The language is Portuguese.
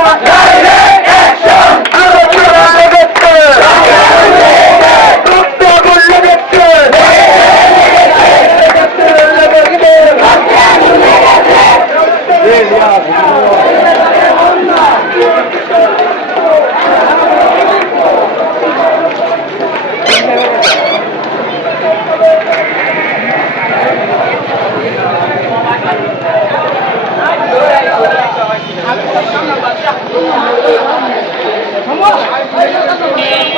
Boa! Aí,